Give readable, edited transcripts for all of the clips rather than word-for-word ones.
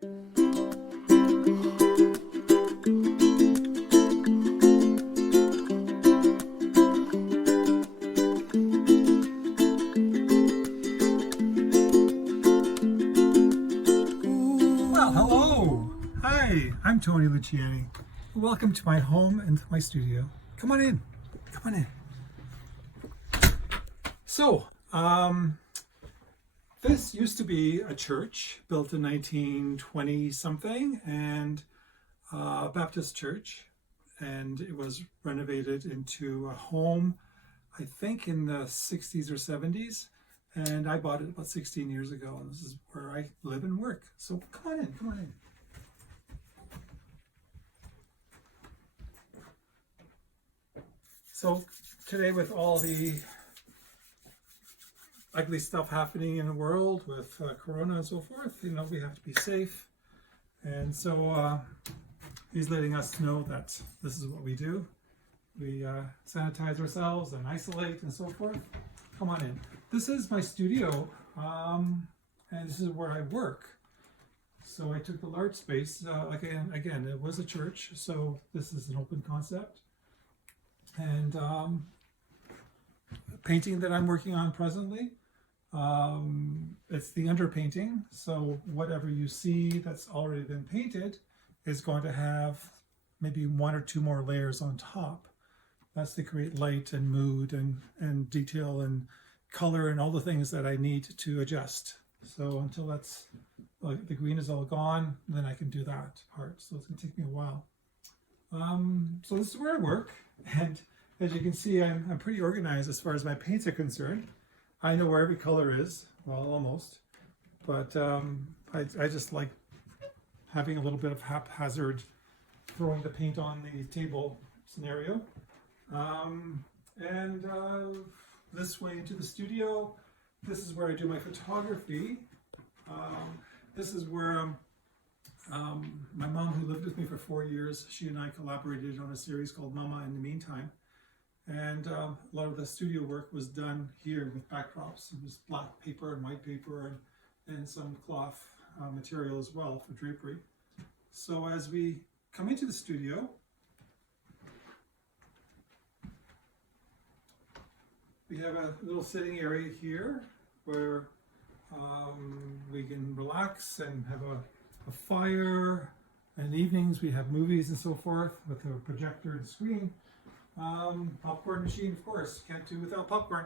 Well, hello. Hi, I'm Tony Luciani. Welcome to my home and my studio. Come on in. Come on in. So, this used to be a church built in 1920 something, and a Baptist church, and it was renovated into a home, I think in the 60s or 70s, and I bought it about 16 years ago, and this is where I live and work. So come on in, come on in. So today, with all the ugly stuff happening in the world with Corona and so forth, we have to be safe. And so he's letting us know that this is what we do. We sanitize ourselves and isolate and so forth. Come on in. This is my studio, and this is where I work. So I took the large space. Again, it was a church, so this is an open concept. And painting that I'm working on presently, it's the underpainting. So whatever you see that's already been painted is going to have maybe one or two more layers on top. That's to create light and mood and detail and color and all the things that I need to adjust. So until that's the green is all gone, then I can do that part. So it's going to take me a while. So this is where I work, and as you can see, I'm pretty organized as far as my paints are concerned. I know where every color is, well, almost, but I just like having a little bit of haphazard throwing the paint on the table scenario. This way into the studio, this is where I do my photography. This is where my mom, who lived with me for 4 years, she and I collaborated on a series called Mama in the Meantime. And a lot of the studio work was done here with backdrops. It was black paper and white paper and some cloth material as well for drapery. So as we come into the studio, we have a little sitting area here where we can relax and have a fire. And evenings we have movies and so forth with a projector and screen. Popcorn machine, of course, can't do without popcorn.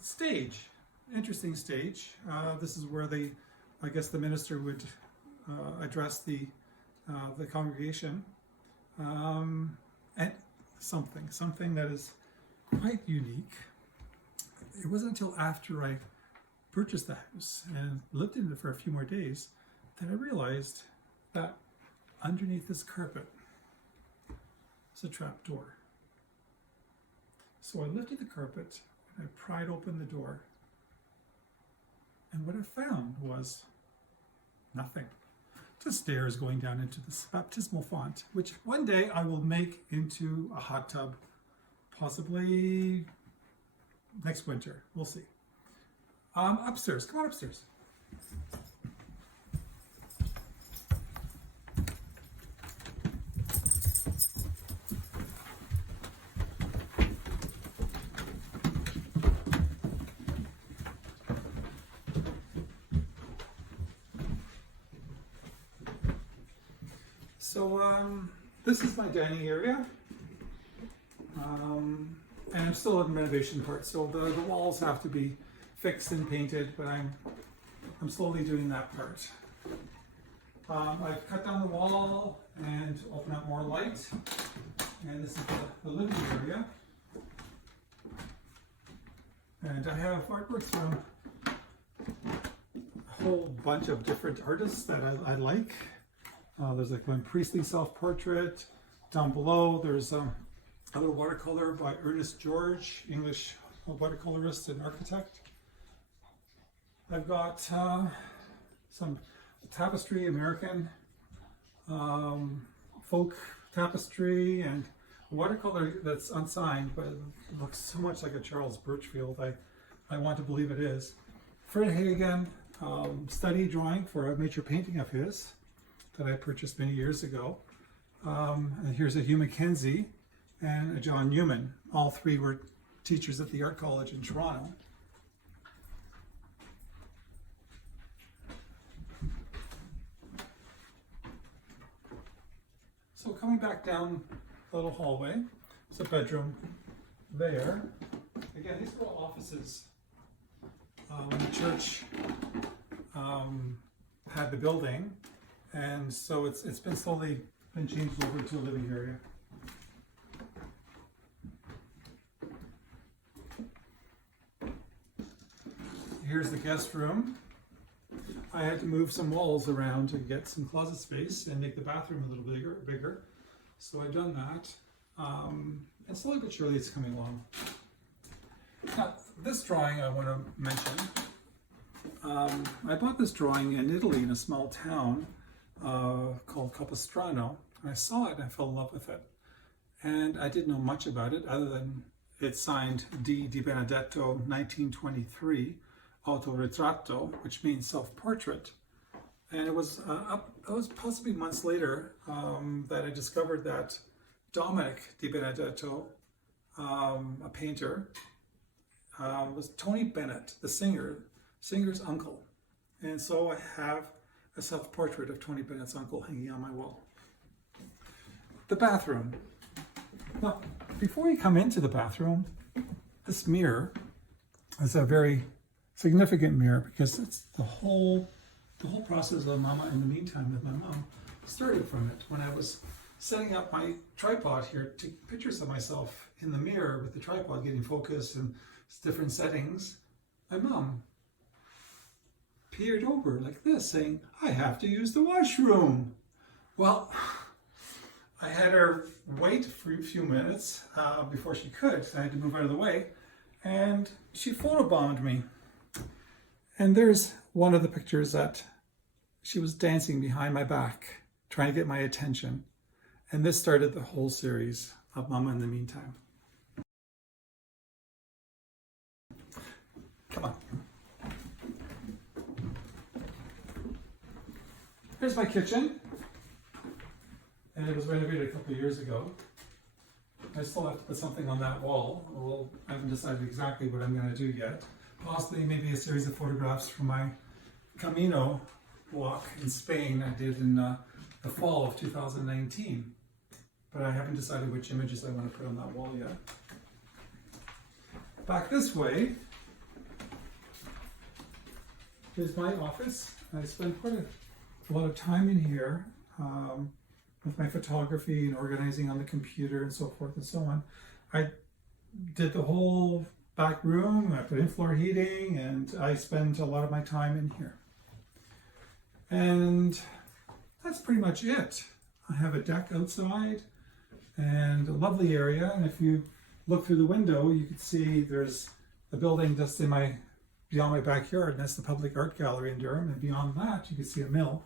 Stage, interesting stage. This is where I guess the minister would address the congregation. And something that is quite unique. It wasn't until after I purchased the house and lived in it for a few more days that I realized that underneath this carpet is a trap door. So I lifted the carpet and I pried open the door, and what I found was nothing. Just stairs going down into this baptismal font, which one day I will make into a hot tub, possibly next winter. We'll see. Upstairs. Come on upstairs. So this is my dining area, and I'm still in the renovation part, so the walls have to be fixed and painted, but I'm slowly doing that part. I've cut down the wall and opened up more light, and this is the living area. And I have artwork from a whole bunch of different artists that I like. There's like Glenn Priestley self-portrait. Down below there's a little watercolor by Ernest George, English watercolorist and architect. I've got some tapestry, American folk tapestry, and a watercolor that's unsigned, but it looks so much like a Charles Birchfield. I want to believe it is. Fred Hagen, study drawing for a major painting of his that I purchased many years ago. And here's a Hugh Mackenzie and a John Newman. All three were teachers at the Art College in Toronto. So coming back down the little hallway, there's a bedroom there. Again, these are all offices. The church had the building, and so it's been slowly been changed over to a living area. Here's the guest room. I had to move some walls around to get some closet space and make the bathroom a little bigger. So I've done that. And slowly but surely it's coming along. Now, this drawing I want to mention. I bought this drawing in Italy in a small town called Capistrano. And I saw it and I fell in love with it. And I didn't know much about it other than it's signed Di Benedetto 1923 Autoritratto, which means self-portrait. And it was possibly months later that I discovered that Dominic Di Benedetto, a painter, was Tony Bennett, the singer's uncle. And so I have a self-portrait of Tony Bennett's uncle hanging on my wall. The bathroom. Now, before you come into the bathroom, this mirror is a very significant mirror because it's the whole process of Mama in the Meantime with my mom started from it. When I was setting up my tripod here to take pictures of myself in the mirror with the tripod getting focused in different settings, my mom peered over like this saying, "I have to use the washroom." Well, I had her wait for a few minutes before she could, so I had to move out of the way, and she photobombed me. And there's one of the pictures that she was dancing behind my back, trying to get my attention. And this started the whole series of Mama in the Meantime. Come on. Here's my kitchen. And it was renovated a couple of years ago. I still have to put something on that wall. Well, I haven't decided exactly what I'm going to do yet. Possibly maybe a series of photographs from my Camino walk in Spain I did in the fall of 2019. But I haven't decided which images I want to put on that wall yet. Back this way is my office. I spend quite a lot of time in here with my photography and organizing on the computer and so forth and so on. I did the whole back room, I put in floor heating, and I spend a lot of my time in here. And that's pretty much it. I have a deck outside and a lovely area, and if you look through the window, you can see there's a building just beyond my backyard, and that's the Public Art Gallery in Durham, and beyond that you can see a mill.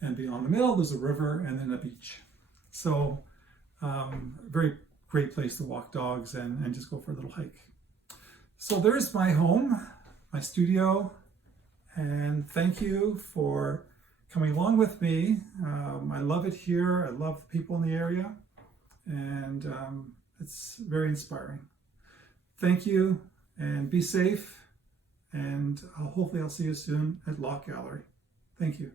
And beyond the mill, there's a river and then a beach. So, very great place to walk dogs and just go for a little hike. So there's my home, my studio, and thank you for coming along with me. I love it here. I love the people in the area, and it's very inspiring. Thank you, and be safe, and hopefully I'll see you soon at Lock Gallery. Thank you.